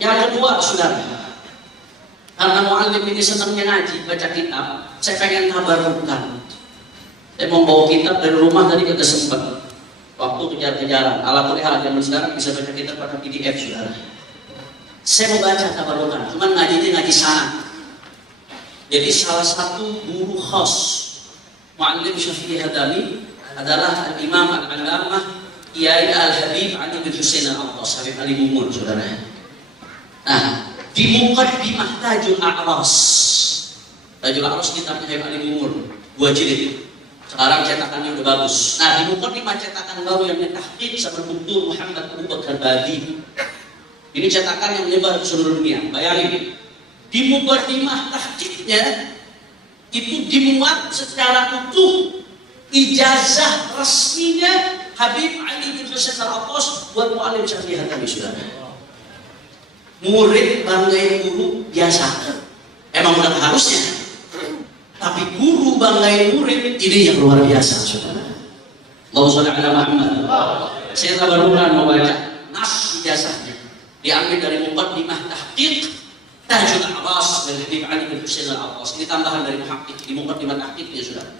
Yang kedua, saudara, karena muallim ini senangnya ngaji, baca kitab, saya pengen tabarrukan. Saya mau bawa kitab dari rumah tadi kagak sempat. Waktu kejar-kejaran. Alhamdulillah zaman sekarang bisa baca kitab pada PDF, saudara. Saya mau baca tabarrukan, cuman ngajinya ngaji sana. Jadi salah satu guru khas Muallim Syafi'i Hadami adalah Imam Al-Allamah Kiai Al-Habib Ali bin Husain Al-Attas, Habib Ali Mumur, saudara. Nah, di Muqaddimah Tajul A'ras. Tajul A'ras kitabnya Habib Ali Mumur, 2 jilid. Sekarang cetakannya udah bagus. Nah, di Muqaddimah cetakan baru yang ditahqiq sama Dr. Muhammad Abu Bakar Badi. Ini cetakan yang menyebar ke seluruh dunia. Bayangin, di Muqaddimah tahqiqnya itu dimuat secara utuh ijazah resminya Habib Ali bin Husain Al-Attas buat Muallim Syafi'i Hadami, saudara. Murid banggain guru biasa, emang udah harusnya. Tapi guru banggain murid ini yang luar biasa, saudara. Allahumma shalli ala Muhammad. Saya tabarrukan mau baca nas ijazahnya, diambil dari Muqaddimah tahqiq Tajul A'ras dari Habib Ali bin Husain Al-Attas. Ini tambahan dari muhaqqiq di Muqaddimah tahqiqnya, saudara.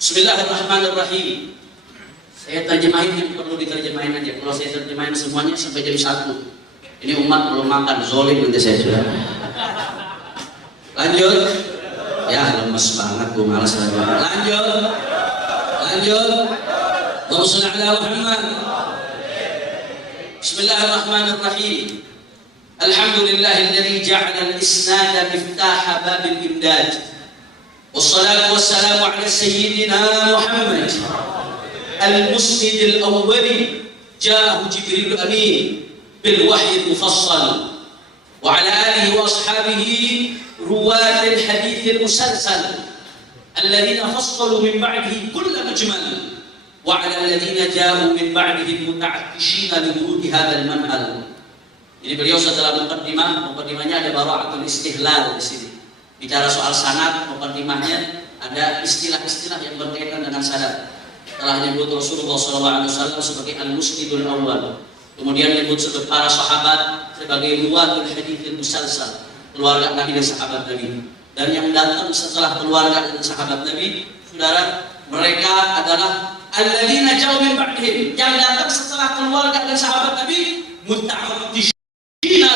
Bismillahirrahmanirrahim. Saya terjemahin yang perlu diterjemahin aja. Kalau saya terjemahin semuanya sampai jam 1. Ini umat belum makan, zolim nanti saya, saudara. Lanjut. Ya, lemes banget, gue malas lagi. Lanjut. Allahumma shalli ala Muhammad. Bismillahirrahmanirrahim. Alhamdulillahilladzi ja'ala al-isnada miftaha babil imdad. Wassalatu wassalamu ala sayyidina Muhammad al-musnid al-awwali ja'ahu Jibril amin bil wahyi al-mufassal wa ala alihi wa ashabihi ruwat al-hadith al-musalsal alladhina fassalu min ba'dihi kull mujmal wa ala alladhina ja'u min ba'dihi muta'attishina li wurudi hadha al-manhal. Jadi beliau setelah muqaddimahnya ada bara'atul istihlal di sini. Bicara soal sanad, muqaddimahnya ada istilah-istilah yang berkaitan dengan sanad. Telah menyebut Rasulullah SAW sebagai al-musnidul awwal. Kemudian menyebut para sahabat sebagai ruwatul hadits musalsal, keluarga Nabi dan sahabat Nabi. Dan yang datang setelah keluarga dan sahabat Nabi, saudara, mereka adalah alladzina ja'u min ba'dihim, yang datang setelah keluarga dan sahabat Nabi, muta'attishina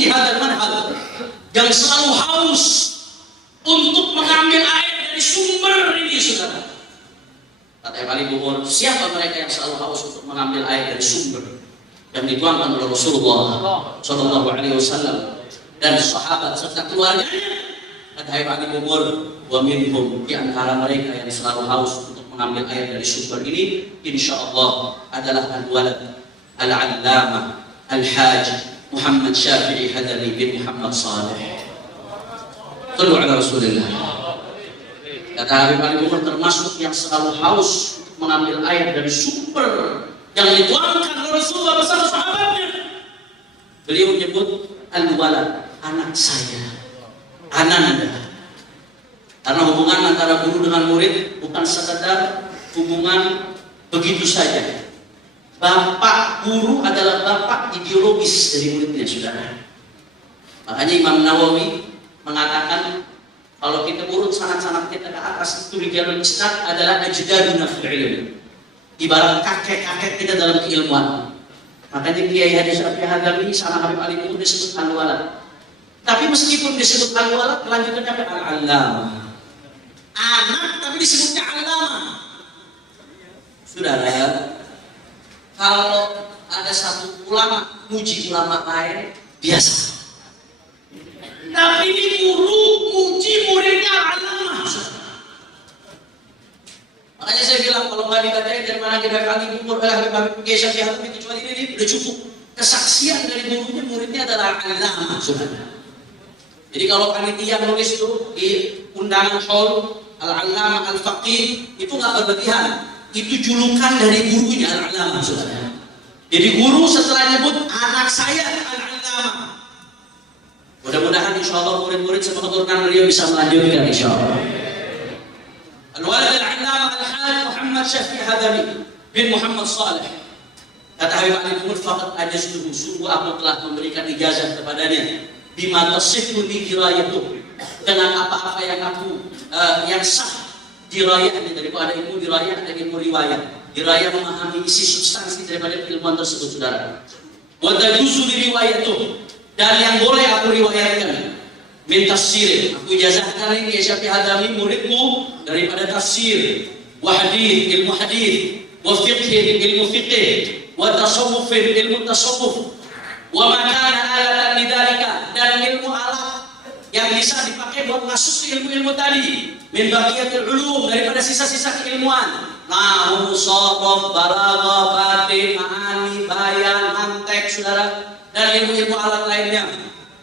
di hadal manhal, yang selalu haus untuk mengambil air dari sumber ini, saudara. Kata Ibnu Umar, siapa mereka yang selalu haus untuk mengambil air dari sumber yang dituangkan oleh Rasulullah Shallallahu Alaihi Wasallam dan sahabat serta keluarganya? Kata Ibnu Umar, wa minhum, di antara mereka yang selalu haus untuk mengambil air dari sumber ini, insya Allah adalah al-walad al-allamah al-haj Muhammad Syafi'i Hadami bin Muhammad Saleh. Sallu ala Rasulillah. Kata Habib Ali Umar, termasuk yang selalu haus untuk mengambil air dari sumber yang dituangkan oleh Rasulullah bersama sahabatnya. Beliau menyebut al-walad, anak saya, ananda. Karena hubungan antara guru dengan murid bukan sekadar hubungan begitu saja. Bapak guru adalah bapak ideologis dari muridnya, saudara. Makanya Imam Nawawi mengatakan kalau kita urut sanad-sanad kita ke atas itu rijalul isnad adalah ajdaduna fil ilm. Ibarat kakek-kakek kita dalam keilmuan. Makanya Kiai Haji Syafi'i Hadami sama Habib Ali Mumur disebut al-walad. Tapi meskipun disebut al-walad, kelanjutannya al-allamah. Anak tapi disebutnya allamah. Saudara, kalau ada satu ulama muji ulama lain biasa, tapi ini guru muji muridnya allamah. Makanya saya bilang kalau nggak dibacain dari mana kita kali umur Habib Syafi'i Hadami kecuali ini udah cukup. Kesaksian dari gurunya muridnya adalah allamah, saudara. Jadi kalau panitia nulis itu di undangan hall al-allamah al-faqih itu nggak berlebihan. Itu julukan dari gurunya al-allamah, saudara. Jadi guru setelah nyebut anak saya al-allamah. Mudah-mudahan insya Allah murid-murid sama keturunan beliau bisa melanjutkan insya Allah. Al-walad al-allamah al-haj Muhammad Syafi'i Hadami bin Muhammad Saleh Kata Habib Ali Bungur, faqad ajaztuhu, sungguh aku telah memberikan ijazah kepadanya, bima tasihhu li dirayatuh, dengan apa-apa yang aku yang sah dirayahnya, daripada ilmu dirayah dan ilmu riwayat. Dirayah memahami isi substansi daripada ilmuwan tersebut, saudara. Wa tajuzu li riwayatuh, dan yang boleh aku riwayatkan min tafsir, aku ijazahkan ini ya Syafi'i Hadami, muridku, daripada tafsir, wa hadith, ilmu hadith, wa fiqh, ilmu fiqh, wa tasawuf, ilmu tasawuf, wa ma kana alatan lidzalika, dan ilmu alat yang bisa dipakai buat masuk ilmu-ilmu tadi, min baqiyatul ulum, daripada sisa-sisa keilmuan, nahwu, sharaf, balaghah, batin, ma'ani, bayan, mantek, saudara, dan ilmu-ilmu alat lainnya.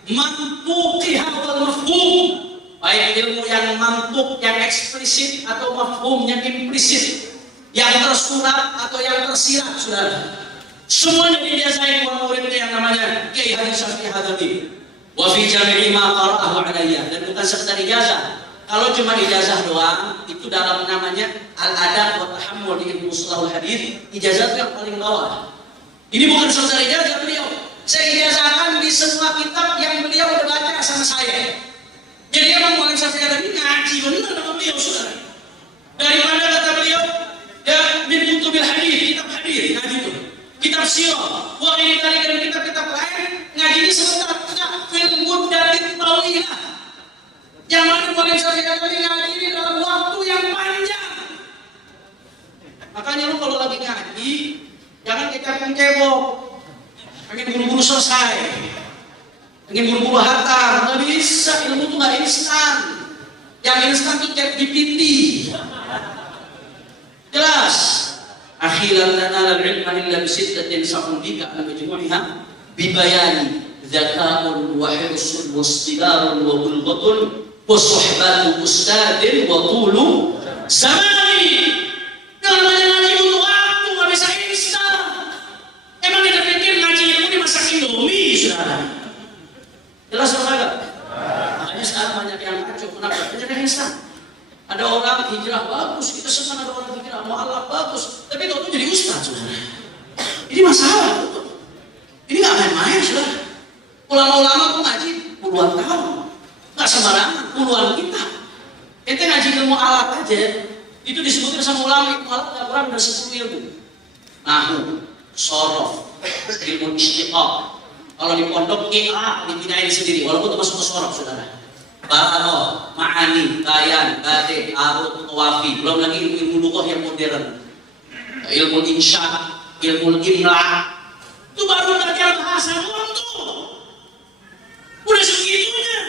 Mantuqiha wal mafhum, baik ilmu yang mantuk, yang eksplisit, atau mafhum, yang implisit, yang tersurat atau yang tersirat, saudara. Semuanya dibiasain murid yang namanya Kiai Haji Syafi'i Hadami. Wa fi jami'i ma qara'ahu alayya, dan bukan sekedar ijazah. Kalau cuma ijazah doang, itu dalam namanya al-adab wa tahammul di ilmu mustalahul hadits, ijazah itu yang paling bawah. Ini bukan sekedar ijazah beliau. Saya ijazahkan di semua kitab yang beliau udah baca sama saya. Jadi emang Muhammad Syafi'i Hadami ngaji benar sama beliau, saudara. Dari mana kata beliau? Ya, min kutubil hadits, kitab hadits, ngaji itu. Kitab sirah, wa ini tadi dan kitab-kitab lain, ngaji ini sebentar. Fil muddatit tawilah, yang mana boleh Syafi'i Hadami ngaji ini dalam waktu yang panjang. Makanya lu kalau lagi ngaji, jangan kita cebok, pengen buru-buru selesai, pengen buru-buru hatam. Nggak bisa, ilmu itu nggak instan. Yang instan itu ChatGPT. Jelas. Akhiran tanala al-ilma illa bisittatin sa'undika al-majmu'iha bibayani dzaka'un wa hirsun wa istidarun wa bulghatun wa suhbatu ustadin wa tulu zamani. Kalau ngaji butuh waktu, nggak bisa instan. Emang kita pikir ngaji ilmu dimasak Indomie, saudara? Jelas apa enggak? Makanya sekarang banyak yang ngaco, kenapa? Karena instan. Ada orang hijrah bagus, kita senang ada orang hijrah mu'alaf bagus, tapi kalau itu jadi ustaz, saudara. Ini masalah, betul. Ini nggak main-main, saudara. Ulama-ulama tuh ngaji puluhan tahun, nggak sembarangan, puluhan kitab. Ente ngaji ilmu alat aja, itu disebutkan sama ulama, ilmu alat nggak kurang dari 10 ilmu. Nahwu, sorof, ilmu istiqaq. Kalau di pondok IA dipindahin sendiri, walaupun termasuk ke sorof, saudara. Balaghah, ma'ani, bayan, batin, arut, qawafi, belum lagi ilmu lughah yang modern, ilmu insya, ilmu imla. Itu baru belajar bahasa doang tuh. Udah segitunya.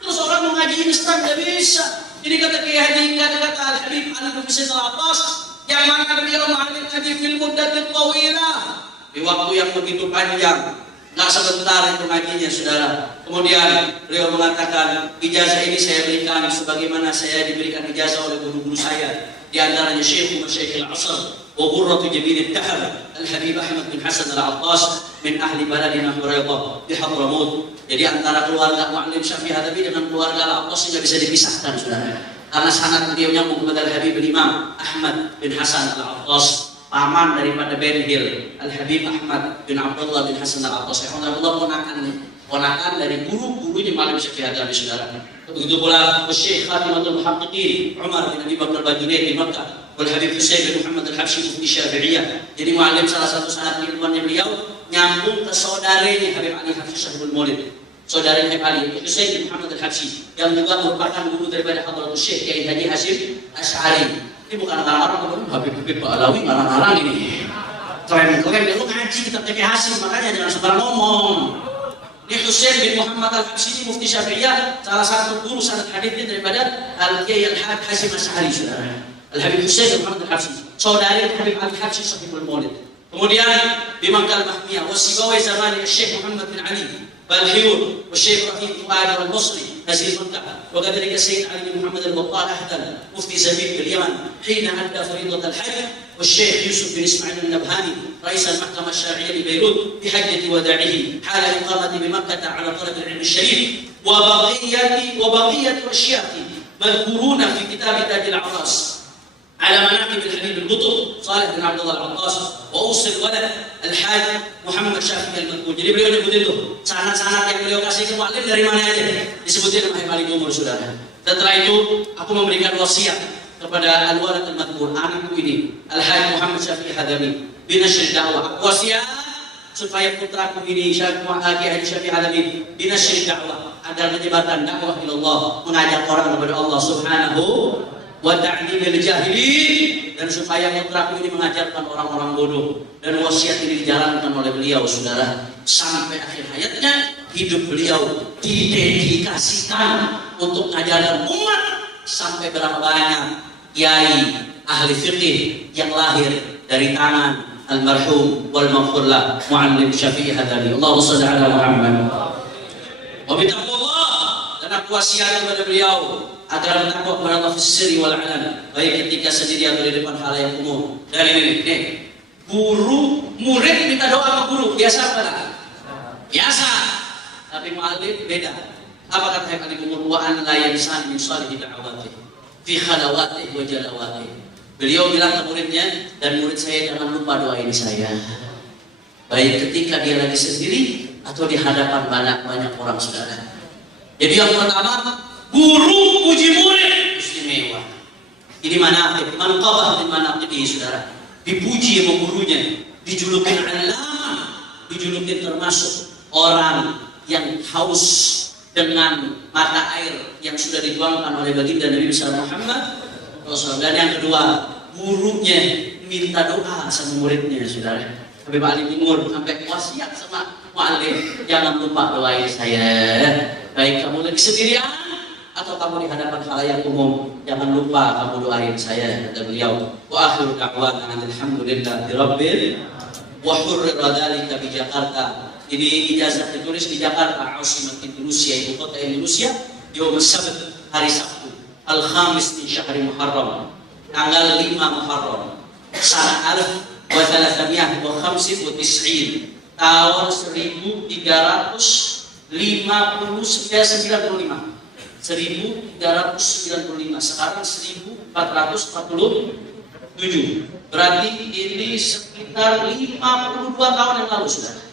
Terus orang mau ngaji instan gak bisa. Jadi kata Kiai Haji, kata Al-Habib Ali bin Husain Al-Attas, yang mana beliau mengalir ngaji fil muddatil tawilah, di waktu yang begitu panjang. Nggak sebentar itu ngajinya, saudara. Kemudian beliau mengatakan, ijazah ini saya berikan sebagaimana saya diberikan ijazah oleh guru-guru saya. Di antaranya Syekh Masyaikh al-Asr wa qurratu jabil al-tahab Al-Habib Ahmad bin Hasan Al-Attas min ahli baladina Huraidah di Hadramut. Jadi antara keluarga Mu'allim Syafi'i Hadami dengan keluarga Al-Attas tidak bisa dipisahkan, saudara. Karena sanad beliau nyambung kepada Al-Habib Imam Ahmad bin Hasan Al-Attas, paman daripada Ben Hill, Al-Habib Ahmad bin Abdullah bin Hasan Al-Attas. Alhamdulillah ponakan dari guru-gurunya Mu'allim Syafi'i Hadami, saudara. Begitu pula Syekh Khatimatul Muhaqqiqin Umar bin Abi Bakar Al-Bajunaid di Makkah, wal Habib Husain bin Muhammad Al-Habsyi mufti Syafi'iyah. Jadi Mu'allim salah satu sanad ilmuannya beliau nyambung ke saudaranya Habib Ali Hafiz Sahibul Maulid. Saudara Habib Ali Husain bin Muhammad Al-Habsyi yang juga merupakan guru daripada Hadratus Syekh Kiai Haji Hasyim Asy'ari. Ini bukan ngarang-ngarang, Habib Ba'alawi ngarang-ngarang ini. Keren-keren, lu ngaji kitab Kiai Hasyim, makanya jangan sembarang ngomong. Ini Husain bin Muhammad Al-Habsyi mufti Syafi'iyah, salah satu guru sanad haditsnya daripada Al-Kiai Hasyim Asy'ari, saudara. Al-Habib Husain bin Muhammad Al-Habsyi, saudari Habib Ali Hafiz Sahibul Maulid. Kemudian di Makkah Al-Mahmiyah, wasibawai zamani Syekh Muhammad bin Ali Balhiur, Syekh Rahim Fuad Al-Basri, Nazir Makkah, وكذلك السيد علي بن محمد البطال أحدث مفتي زبيب باليمن حين أدى فريضة الحج، والشيخ يوسف بن إسماعيل النبهاني رئيس المحكمة الشرعية لبيروت بحجة وداعه حال إقامة بمكة على طلب العلم الشريف، وبقية أشياخ مذكورون في كتاب تاج العراس. على مناقب الحبيب القطب صالح bin Abdullah Al-Attas wa usil walad Al-Hajj Muhammad Syafi'i Al-Manqul. Jadi beliau nyebut itu sanad-sanad yang beliau kasih ke mu'allim dari mana aja disebutin sama yang paling umur, saudara. Setelah itu aku memberikan wasiat kepada Al-Walad Al-Madkur, anakku ini Al-Hajj Muhammad Syafi'i Hadami binashr dakwah. Wasiat supaya putraku ini Haji Syafi'i Hadami binashr dakwah, agar menyebarkan dakwah ila Allah, mengajak orang kepada Allah Subhanahu wa ta'limil jahilin, dan supaya putraku ini mengajarkan orang-orang bodoh. Dan wasiat ini dijalankan oleh beliau, saudara, sampai akhir hayatnya. Hidup beliau didedikasikan untuk mengajarkan umat. Sampai berapa banyak kiai ahli fikih yang lahir dari tangan almarhum wal maghfurlah Muallim Syafi'i Hadami. Allahumma shalli ala Muhammad. Wa bitaqwallah, dan aku wasiat kepada beliau agar bertakwa kepada Allah fis-sirri wal 'alan, baik ketika sendiri atau di depan khalayak umum. Dan ini guru murid minta doa ke guru, biasa apa tak? Biasa. Tapi muallim beda. Apa kata yang paling umur? Wa an la yansan min salihi da'awati fi khalawati wa jalawati. Beliau bilang ke muridnya, dan murid saya jangan lupa doain saya, baik ketika dia lagi sendiri atau di hadapan banyak orang, saudara. Jadi yang pertama, guru puji murid istimewa. Ini manqabah min manaqibi, saudara. Dipuji sama gurunya, dijulukin alama, dijulukin termasuk orang yang haus dengan mata air yang sudah dituangkan oleh baginda Nabi Muhammad SAW. Dan yang kedua, gurunya minta doa sama muridnya, saudara. Habib Ali Timur sampai wasiat sama muallim, jangan lupa doain saya, baik kamu lagi sendirian atau kamu di hadapan khalayak umum, jangan lupa kamu doain saya, kata beliau. Wa akhiru da'wana alhamdulillahi rabbil wa hurra dzalika bi Jakarta. Ini ijazah ditulis di Jakarta, Asimat Indonesia, ibu kota Indonesia, yaum Sabt, hari Sabtu, al-khamis min syahri Muharram, tanggal 5 Muharram, sana alf wa 395, tahun 1395. 1395, sekarang 1447. Berarti ini sekitar 52 tahun yang lalu, saudara.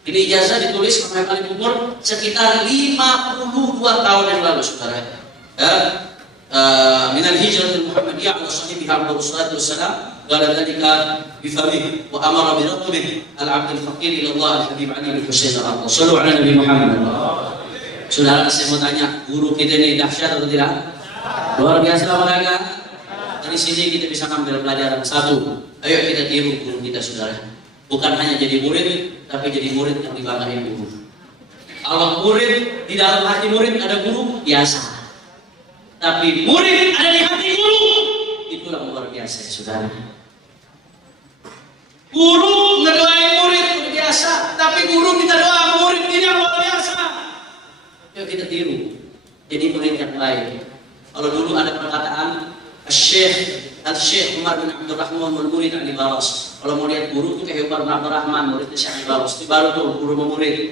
Ini ijazah ditulis oleh paling umur sekitar 52 tahun yang lalu, saudara. Min al-hijrah al-Muhammadiyah ala sahibiha Abdul Salatu wassalam, qala dzalika bi fadhihi wa amara bi raqbihi al-'abd al-faqir ila Allah al-habib Ali bin Husain al-Abdul. Sallu ala Nabi Muhammad. Saudara, saya mau tanya, guru kita ini dahsyat atau tidak? Luar biasa apa enggak? Dari sini kita bisa ambil pelajaran satu. Ayo kita tiru guru kita, saudara. Bukan hanya jadi murid, tapi jadi murid yang dibanggain guru. Kalau murid, di dalam hati murid ada guru, biasa. Tapi murid ada di hati guru, itulah luar biasa, saudara. Guru ngedoain murid biasa, tapi guru minta doa murid, ini yang luar biasa. Yuk kita tiru, jadi murid yang baik. Kalau dulu ada perkataan Al-Syekh Umar bin Abdul Rahman murid Ali Baras. Kalau mau lihat guru itu kayak Umar bin Abdul Rahman, muridnya Syekh Ali Baras. Itu baru tuh guru murid.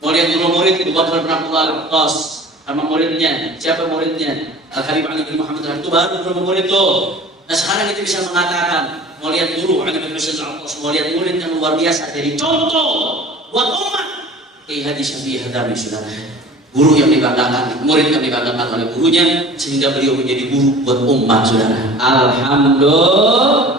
Mau lihat guru murid itu Bakar bin Abdullah Al-Attas sama muridnya. Siapa muridnya? Al-Habib Ali bin Muhammad. Itu baru guru murid tuh. Nah sekarang kita bisa mengatakan, mau lihat guru Ali bin Husain Al-Attas, mau lihat murid yang luar biasa, jadi contoh buat umat. Haji Syafi'i Hadami, saudara. Guru yang dibanggakan, murid yang dibanggakan oleh gurunya, sehingga beliau menjadi guru buat umat, saudara. Alhamdulillah.